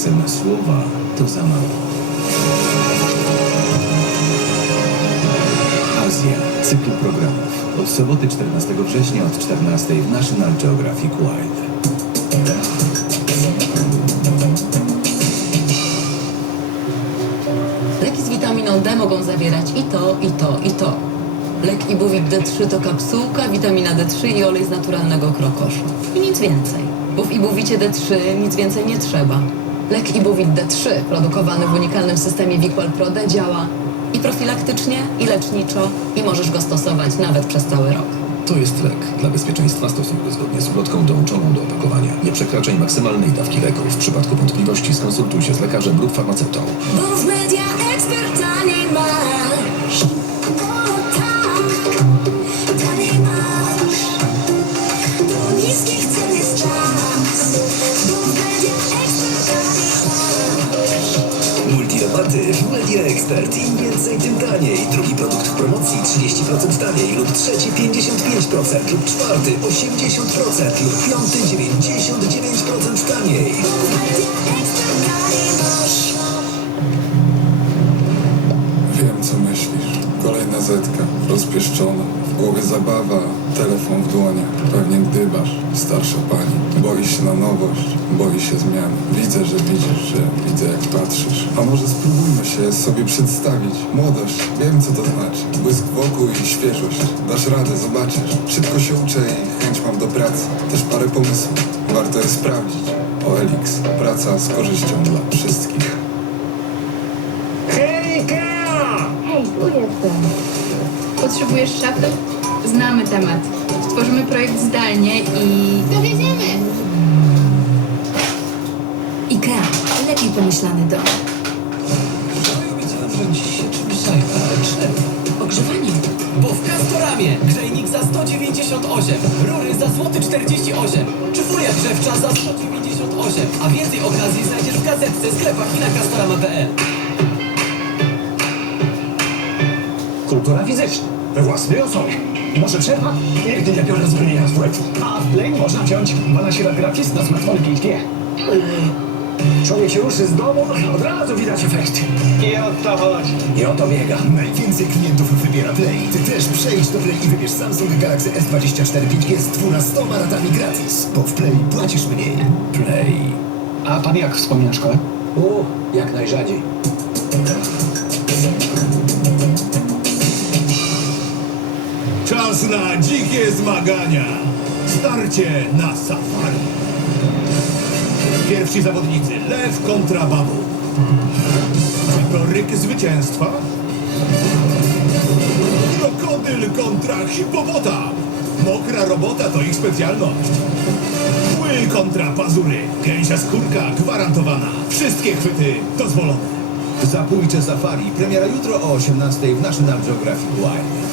Same słowa to za mało. Azja, cykl programów. Od soboty 14 września od 14 w National Geographic Wild. Leki z witaminą D mogą zawierać i to, i to, i to. Lek Ibuwit D3 to kapsułka, witamina D3 i olej z naturalnego krokoszu. I nic więcej. Bo w Ibuwicie D3 nic więcej nie trzeba. Lek Ibuvit D3, produkowany w unikalnym systemie Viqual Pro D, działa i profilaktycznie, i leczniczo, i możesz go stosować nawet przez cały rok. To jest lek. Dla bezpieczeństwa stosuj go zgodnie z ulotką dołączoną do opakowania. Nie przekraczaj maksymalnej dawki leku. W przypadku wątpliwości skonsultuj się z lekarzem lub farmaceutą. Bo w media Multirabaty w Media Expert. Im więcej, tym taniej. Drugi produkt w promocji 30% taniej lub trzeci 55% lub czwarty 80% lub piąty 99% taniej. Wiem, co myślisz. Kolejna zetka, rozpieszczona. W głowie zabawa, telefon w dłoniach. Pewnie gdybasz, starsza pani. Boi się na nowość, boi się zmian. Widzę, że widzisz, że widzę, jak patrzysz. A może spróbujmy się sobie przedstawić. Młodość, wiem, co to znaczy. Błysk wokół i świeżość. Dasz radę, zobaczysz. Szybko się uczę i chęć mam do pracy. Też parę pomysłów. Warto je sprawdzić. OLX. Praca z korzyścią dla wszystkich. Hej, tu jestem. Potrzebujesz szafy? Znamy temat. Tworzymy projekt zdalnie i... Dowieziemy! IKEA. Lepiej pomyślany dom. Wiedziałem, że dziś się czymś zajmę, ale czemu? Ogrzewanie. Bo w Castorama grzejnik za 198, rury za złoty 48, czy folia grzewcza za 198, a więcej okazji znajdziesz w gazetce, sklepach i na castorama.pl. Kultura fizyczna. We własnej osobie. Może trzeba? Nigdy nie biorę zwolnienia z WF. A w Play można wziąć 12 lat gratis na smartfony 5G. Yy, Człowiek się ruszy z domu, od razu widać efekty. I o to chodzi. I o to biega. Najwięcej klientów wybiera Play. Ty też przejdź do Play i wybierz Samsung Galaxy S24 5G z 12 ratami gratis. Bo w Play płacisz mniej. Play. A pan jak wspomina szkołę? U, jak najrzadziej. Na dzikie zmagania. Starcie na safari. Pierwsi zawodnicy Lew kontra Babu. Czy zwycięstwa? Krokodyl kontra hipopotam. Mokra robota to ich specjalność. Kły kontra pazury. Gęsia skórka gwarantowana. Wszystkie chwyty dozwolone. Zabójcze Safari. Premiera jutro o 18 w National Geographic Wild.